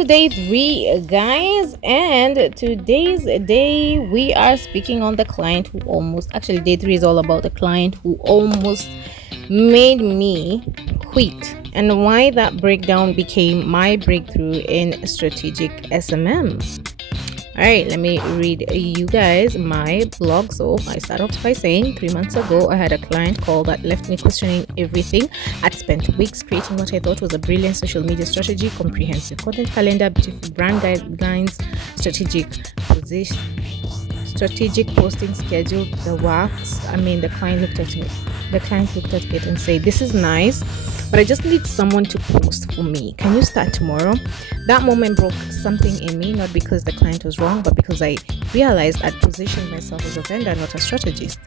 to day three, guys, and today's day we are speaking on the client who almost actually day three is all about the client who almost made me quit and why that breakdown became my breakthrough in strategic SMM. All right, let me read you guys my blog. So I start off by saying 3 months ago, I had a client call that left me questioning everything. I'd spent weeks creating what I thought was a brilliant social media strategy, comprehensive content calendar, beautiful brand guidelines, strategic posting schedule, the works. I mean, the client looked at me. The client looked at it and said, "This is nice, but I just need someone to post for me. Can you start tomorrow?" That moment broke something in me, not because the client was wrong, but because I realized I'd positioned myself as a vendor, not a strategist.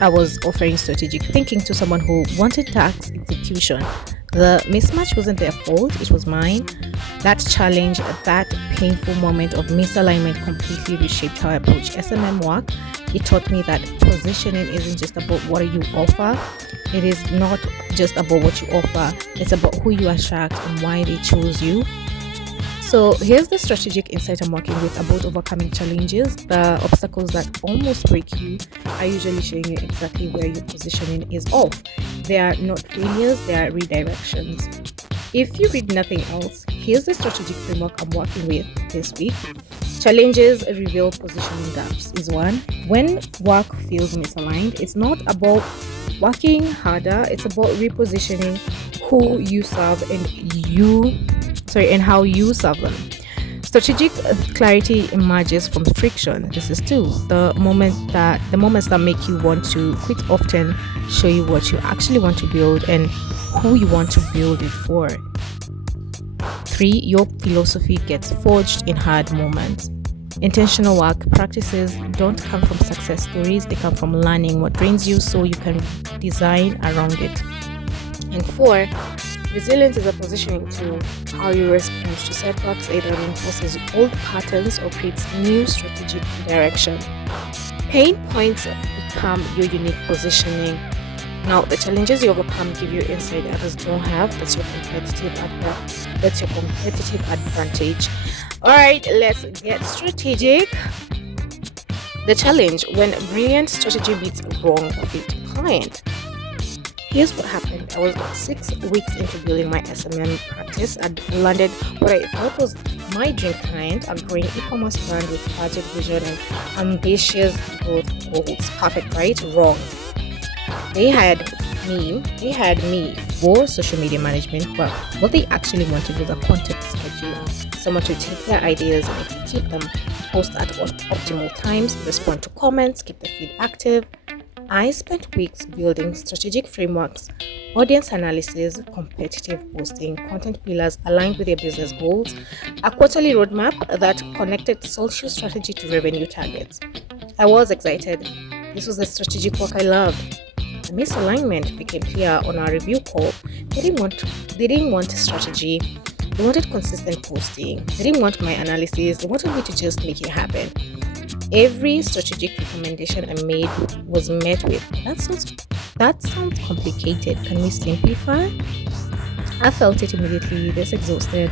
I was offering strategic thinking to someone who wanted tax execution. The mismatch wasn't their fault, it was mine. That challenge, that painful moment of misalignment completely reshaped how I approach SMM work. It taught me that positioning isn't just about what you offer. It is not just about what you offer. It's about who you attract and why they chose you. So here's the strategic insight I'm working with about overcoming challenges. The obstacles that almost break you are usually showing you exactly where your positioning is off. They are not failures, they are redirections. If you read nothing else, here's the strategic framework I'm working with this week. Challenges reveal positioning gaps is one. When work feels misaligned, it's not about working harder, it's about repositioning who you serve and how you serve them. Strategic clarity emerges from friction. This is two. The moments that make you want to quit often show you what you actually want to build and who you want to build it for. Three, your philosophy gets forged in hard moments. Intentional work practices don't come from success stories, they come from learning what drains you so you can design around it. And four, resilience is a positioning tool. How you respond to setbacks either reinforces old patterns or creates new strategic direction. Pain points become your unique positioning. Now, the challenges you overcome give you insight others don't have. That's your competitive advantage. All right, let's get strategic. The challenge when brilliant strategy meets wrong fit client. Here's what happened. I was 6 weeks into building my SMM practice. I'd landed what I thought was my dream client, a growing e-commerce brand with budget vision and ambitious growth goals. Perfect, right? Wrong. They had me for social media management, but what they actually wanted was a content schedule, someone to take their ideas and execute them, post at optimal times, respond to comments, keep the feed active. I spent weeks building strategic frameworks, audience analysis, competitive posting, content pillars aligned with their business goals, a quarterly roadmap that connected social strategy to revenue targets. I was excited. This was the strategic work I loved. The misalignment became clear on our review call. They didn't want strategy. They wanted consistent posting. They didn't want my analysis. They wanted me to just make it happen. Every strategic recommendation I made was met with, that sounds complicated. Can we simplify? I felt it immediately, this exhausted,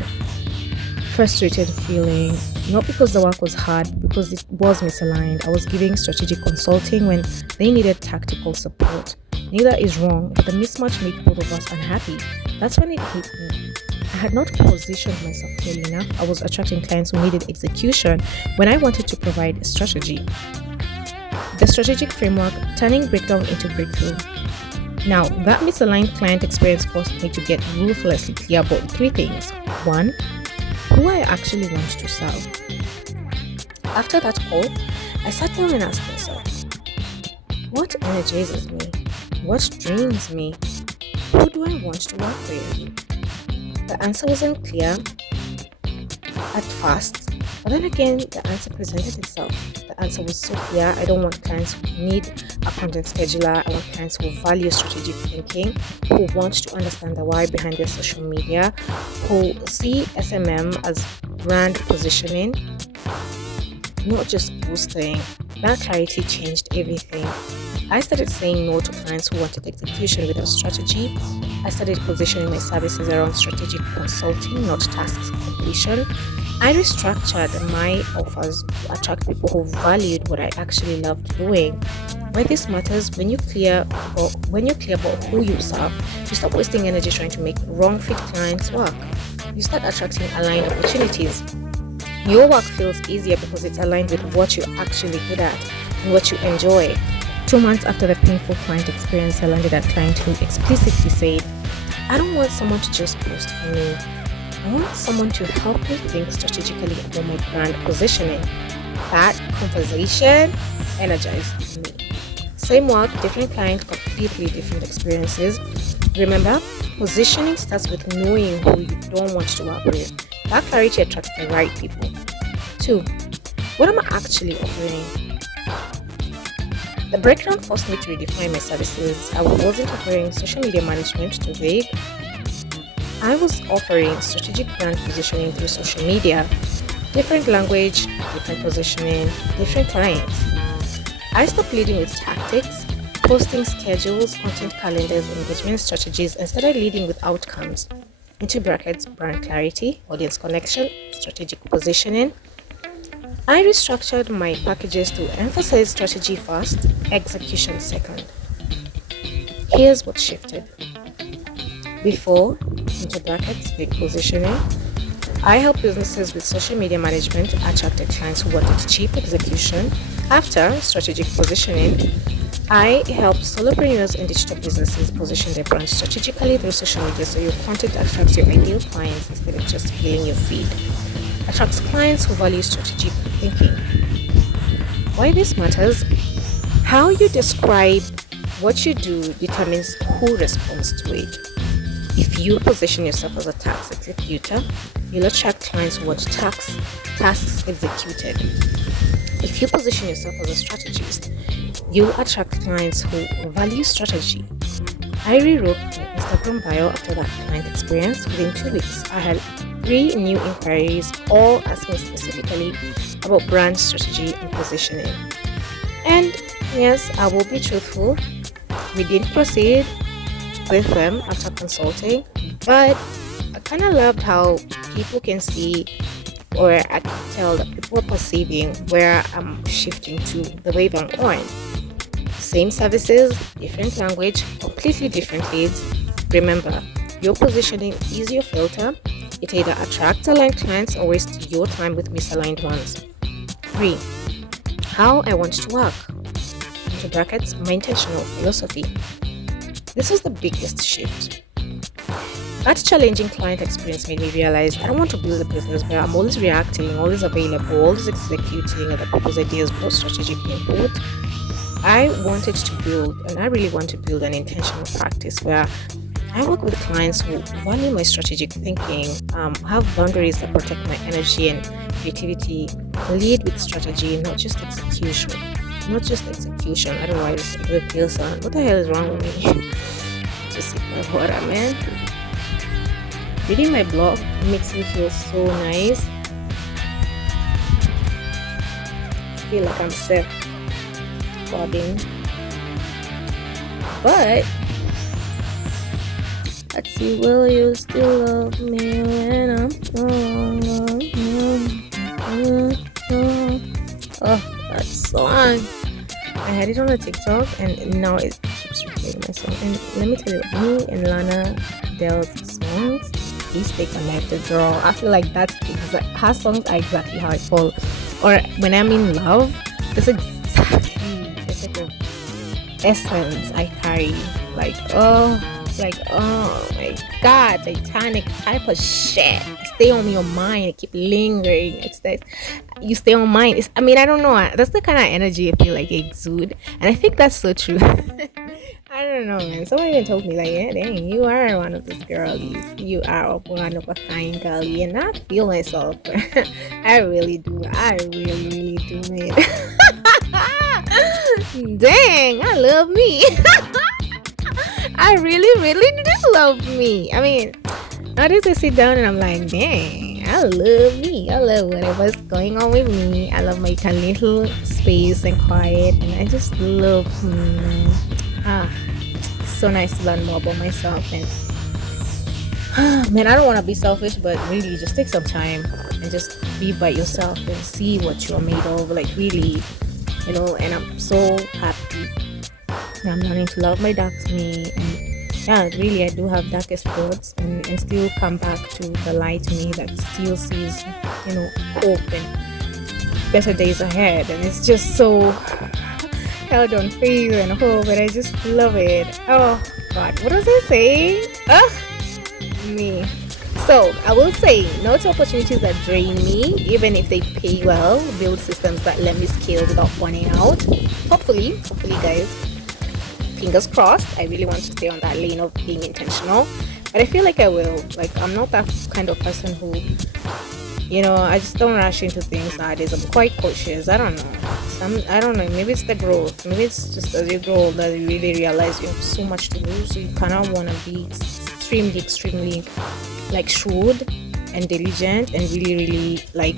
frustrated feeling, not because the work was hard, because it was misaligned. I was giving strategic consulting when they needed tactical support. Neither is wrong, but the mismatch made both of us unhappy. That's when it hit me. I had not positioned myself clearly enough. I was attracting clients who needed execution when I wanted to provide strategy. The strategic framework, turning breakdown into breakthrough. Now, that misaligned client experience forced me to get ruthlessly clear about three things. One, who I actually want to serve. After that call, I sat down and asked myself, what energizes me? What drains me? Who do I want to work with? The answer wasn't clear at first, but then again, the answer presented itself. The answer was so clear. I don't want clients who need a content scheduler. I want clients who value strategic thinking, who want to understand the why behind their social media, who see SMM as brand positioning, not just boosting. That clarity changed everything. I started saying no to clients who wanted execution without strategy. I started positioning my services around strategic consulting, not tasks completion. I restructured my offers to attract people who valued what I actually loved doing. Why this matters, when you're clear about who you serve, you stop wasting energy trying to make wrong fit clients work. You start attracting aligned opportunities. Your work feels easier because it's aligned with what you're actually good at and what you enjoy. 2 months after the painful client experience, I landed a client who explicitly said, I don't want someone to just post for me. I want someone to help me think strategically about my brand positioning. That conversation energized me. Same work, different client, completely different experiences. Remember, positioning starts with knowing who you don't want to work with. That clarity attracts the right people. 2. What am I actually offering? The breakdown forced me to redefine my services. I wasn't offering social media management to vague. I was offering strategic brand positioning through social media. Different language, different positioning, different clients. I stopped leading with tactics, posting schedules, content calendars, engagement strategies, and started leading with outcomes. Into brackets, brand clarity, audience connection, strategic positioning. I restructured my packages to emphasize strategy first, execution second. Here's what shifted. Before, into brackets, big positioning, I helped businesses with social media management, attracted clients who wanted cheap execution. After strategic positioning, I help solopreneurs and digital businesses position their brand strategically through social media so your content attracts your ideal clients instead of just filling your feed. Attracts clients who value strategic thinking. Why this matters? How you describe what you do determines who responds to it. If you position yourself as a task executor, you'll attract clients who want tasks executed. If you position yourself as a strategist, you'll attract clients who value strategy. I rewrote my Instagram bio after that client experience. Within 2 weeks, I had 3 new inquiries, all asking specifically about brand strategy and positioning. And yes, I will be truthful, we didn't proceed with them after consulting, but I kind of loved how people can see, or I can tell that people are perceiving where I'm shifting to, the wave I'm on. Same services, different language, completely different leads. Remember, your positioning is your filter. It either attracts aligned clients or wastes your time with misaligned ones. 3. How I want to work. Into brackets, my intentional philosophy. This was the biggest shift. That challenging client experience made me realize I don't want to build a business where I'm always reacting, always available, always executing other people's ideas without strategic input. I wanted to build, and I really want to build, an intentional practice where I work with clients who value my strategic thinking, have boundaries that protect my energy and creativity, lead with strategy, not just execution. Not just execution, otherwise it will kill someone. What the hell is wrong with me? Just sip my water, man. Reading my blog makes me feel so nice. I feel like I'm self bobbing. But let's see, will you still love me when I'm oh, that song. I had it on a TikTok and now it keeps replaying my song. And let me tell you, me and Lana Del's songs, we stay connected, girl. I feel like that's her songs are exactly how I fall. Or when I'm in love, that's exactly the type of essence I carry. Like oh my god, Titanic type of shit. Stay on your mind, keep lingering. It's that you stay on mind. I don't know. That's the kind of energy I feel like I exude, and I think that's so true. I don't know, man. Someone even told me like, yeah, dang, you are one of those girlies. You are one of a kind girlie, and I feel myself. I really do. I really, really do, man. Dang, I love me. I really, really do love me. Nowadays I sit down and I'm like, dang, I love me. I love whatever's going on with me. I love my little space and quiet, and I just love me. So nice to learn more about myself. And man, I don't want to be selfish, but really, just take some time. and just be by yourself and see what you're made of, like really, and I'm so happy. I'm learning to love my dark me, and yeah, really I do have darkest spots, and still come back to the light me that still sees, hope and better days ahead. And it's just so held on faith and hope, and I just love it. Oh God, what does it say? Me. So I will say no to opportunities that drain me, even if they pay well. Build systems that let me scale without burning out. Hopefully, guys. Fingers crossed. I really want to stay on that lane of being intentional, but I feel like I will. Like, I'm not that kind of person who, I just don't rush into things nowadays. I'm quite cautious. I don't know. I don't know. Maybe it's the growth. Maybe it's just as you grow older, you really realize you have so much to lose. So you kind of want to be extremely like shrewd and diligent and really like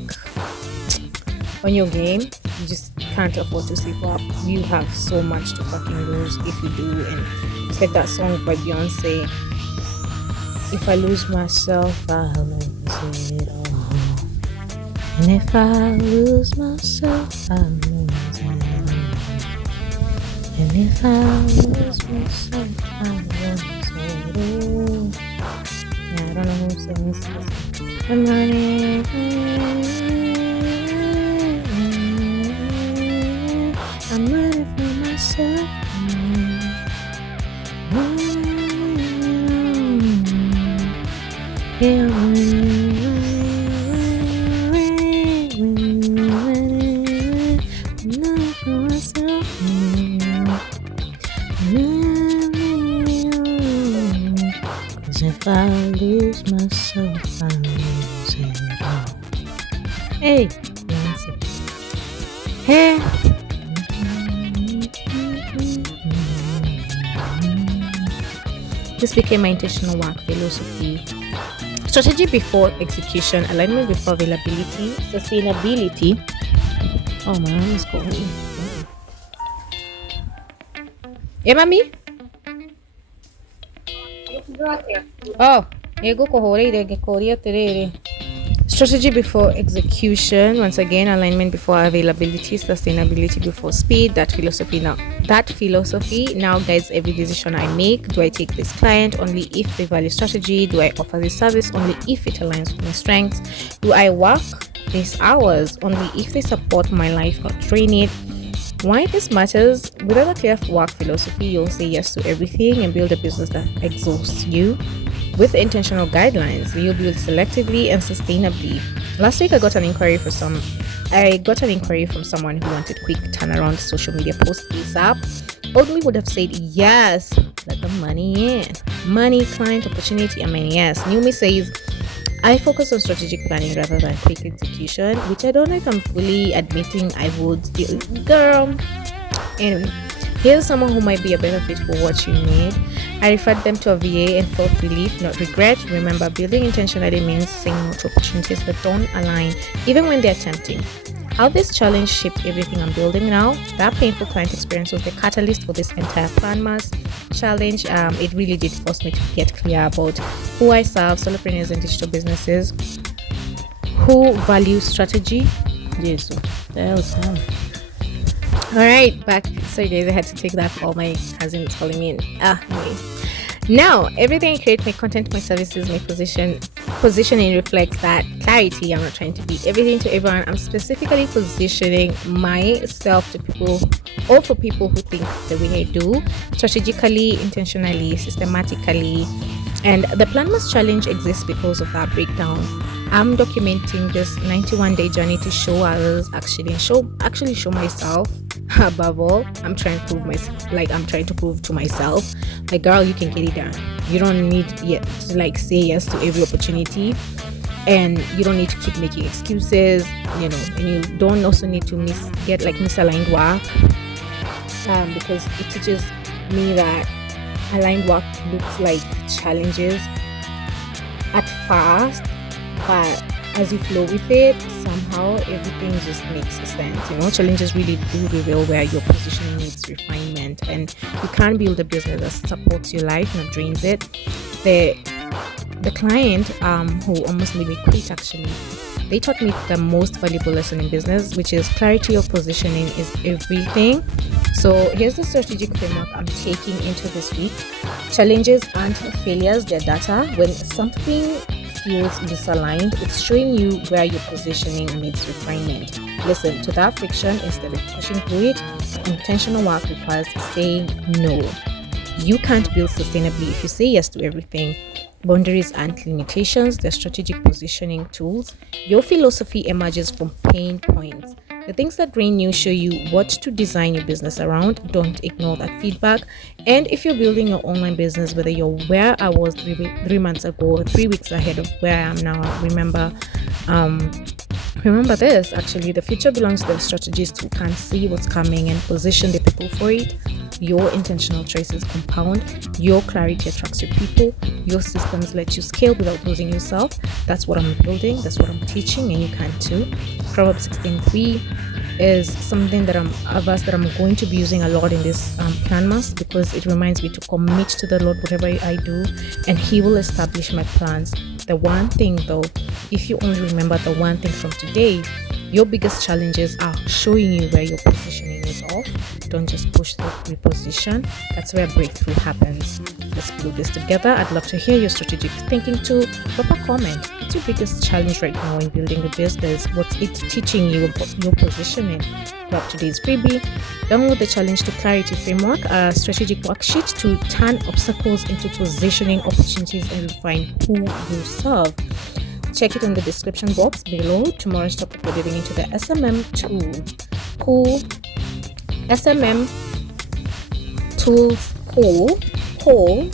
on your game. You just can't afford to sleep up. You have so much to fucking lose if you do. And it's like that song by Beyonce, if I lose myself, I'll lose it all. And if I lose myself, I'll lose it all. And if I lose myself, I'll lose it all. Yeah, I don't know who sings this. I'm running. I'm running for myself. Yeah, I'm running for myself. 'Cause if I lose myself, I lose it all. Hey, Beyonce. Hey. This became my intentional work philosophy. Strategy before execution, alignment before availability, sustainability. Oh man, let's go. Hey, mommy. Oh, strategy before execution. Once again, alignment before availability, sustainability before speed. That philosophy now guides every decision I make. Do I take this client only if they value strategy? Do I offer this service only if it aligns with my strengths? Do I work these hours only if they support my life, not drain it? Why this matters? Without a clear work philosophy, you'll say yes to everything and build a business that exhausts you. With intentional guidelines, you'll build selectively and sustainably. Last week, I got an inquiry from someone who wanted quick turnaround social media posts ASAP. Oddly would have said yes, let the money in. Money, client, opportunity, yes. New me says, I focus on strategic planning rather than quick execution, which I don't know if I'm fully admitting I would still. Girl. Anyway, here's someone who might be a better fit for what you need. I referred them to a VA and felt relief, not regret. Remember, building intentionally means saying no to opportunities that don't align, even when they're tempting. How this challenge shaped everything I'm building now. That painful client experience was the catalyst for this entire PlanMass challenge. It really did force me to get clear about who I serve, solopreneurs and digital businesses who value strategy. Yes, all right, back. Sorry guys, I had to take that call. My cousin was calling me in. Anyway. Now, everything I create, my content, my services, my positioning reflects that clarity. I'm not trying to be everything to everyone. I'm specifically positioning myself to people, or for people who think the way I do, strategically, intentionally, systematically. And the PlanMass challenge exists because of that breakdown. I'm documenting this 91-day journey to show others, actually show myself. Above all, I'm trying to prove to myself, like, girl, you can get it done. You don't need yet to say yes to every opportunity, and you don't need to keep making excuses, and you don't also need to get misaligned work, because it teaches me that aligned work looks like challenges at first, but as you flow with it, somehow everything just makes sense. Challenges really do reveal where your positioning needs refinement, and you can't build a business that supports your life, not drains it. The client who almost made me quit, actually, They taught me the most valuable lesson in business, which is clarity of positioning is everything. So here's the strategic framework I'm taking into this week. Challenges aren't failures, they're data. When something feels misaligned, it's showing you where your positioning needs refinement. Listen to that friction instead of pushing through it. Intentional work requires saying no. You can't build sustainably if you say yes to everything. Boundaries and limitations, they're strategic positioning tools. Your philosophy emerges from pain points. The things that drain you show you what to design your business around. Don't ignore that feedback. And if you're building your online business, whether you're where I was 3 months ago or 3 weeks ahead of where I am now, remember this, actually, the future belongs to the strategists who can see what's coming and position the people for it. Your intentional choices compound. Your clarity attracts your people. Your systems let you scale without losing yourself. That's what I'm building. That's what I'm teaching, and you can too. Proverbs 16:3 is something that a verse that I'm going to be using a lot in this plan mass, because it reminds me to commit to the Lord whatever I do, and He will establish my plans. The one thing though, if you only remember the one thing from today, your biggest challenges are showing you where your positioning is off. Don't just push the reposition. That's where breakthrough happens. Let's build this together. I'd love to hear your strategic thinking too. Drop a comment. What's your biggest challenge right now in building the business? What's it teaching you about your positioning? Grab today's freebie. Download the Challenge to Clarity framework, a strategic worksheet to turn obstacles into positioning opportunities and refine who you serve. Check it in the description box below. Tomorrow's topic, we're getting into the SMM tool. Cool. SMM tools. Pull,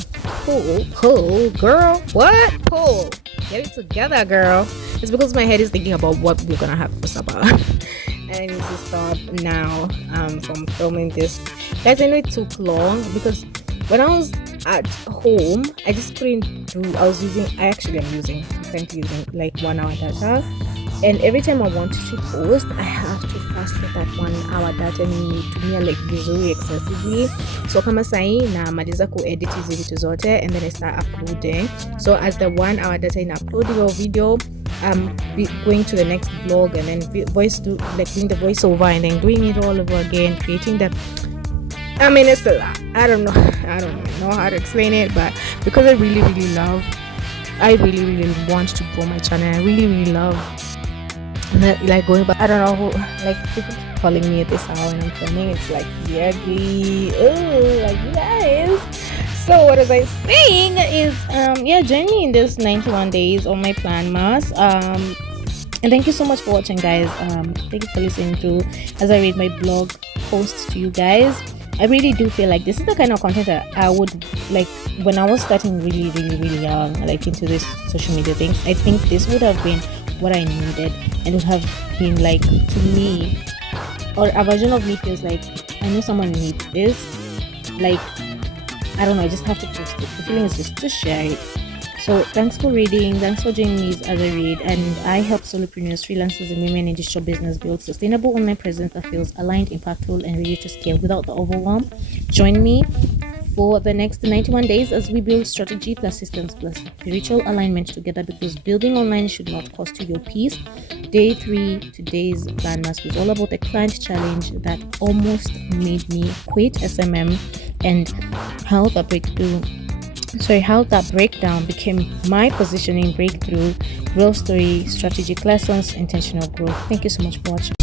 girl. What? Pull. Get it together, girl. It's because my head is thinking about what we're gonna have for supper. And I need to stop now from filming this. Guys, I know it took long because when I was at home, I just couldn't do. I'm currently using like 1 hour data, and every time I wanted to post, I have to first let that 1 hour data nitumia like vizuri excessively. So kama sahi na maliza ku edit hizi vitu zote, and then I start uploading. So as the 1 hour data in uploading your video, going to the next vlog, and then doing the voiceover, and then doing it all over again, creating the. I mean, it's a lot. I don't know how to explain it, but because I really want to grow my channel. I really love like going back. I don't know who, like, people keep calling me at this hour when I'm filming. It's like weirdly, like, guys. So what was I saying is, join me in this 91 days on my plan mass. And thank you so much for watching, guys. Thank you for listening to as I read my blog posts to you guys. I really do feel like this is the kind of content that I would like when I was starting really young, like into this social media things. I think this would have been what I needed, and would have been like, to me, or a version of me feels like, I know someone needs this. Like, I don't know, I just have to post it. The feeling is just to share it. So thanks for reading. Thanks for joining me as I read. And I help solopreneurs, freelancers, and women in digital business build sustainable online presence that feels aligned, impactful, and ready to scale without the overwhelm. Join me for the next 91 days as we build strategy plus systems plus spiritual alignment together, because building online should not cost you your peace. Day 3, today's plan mass, was all about the client challenge that almost made me quit SMM, and how that breakdown became my positioning breakthrough, real story, strategic lessons, intentional growth. Thank you so much for watching.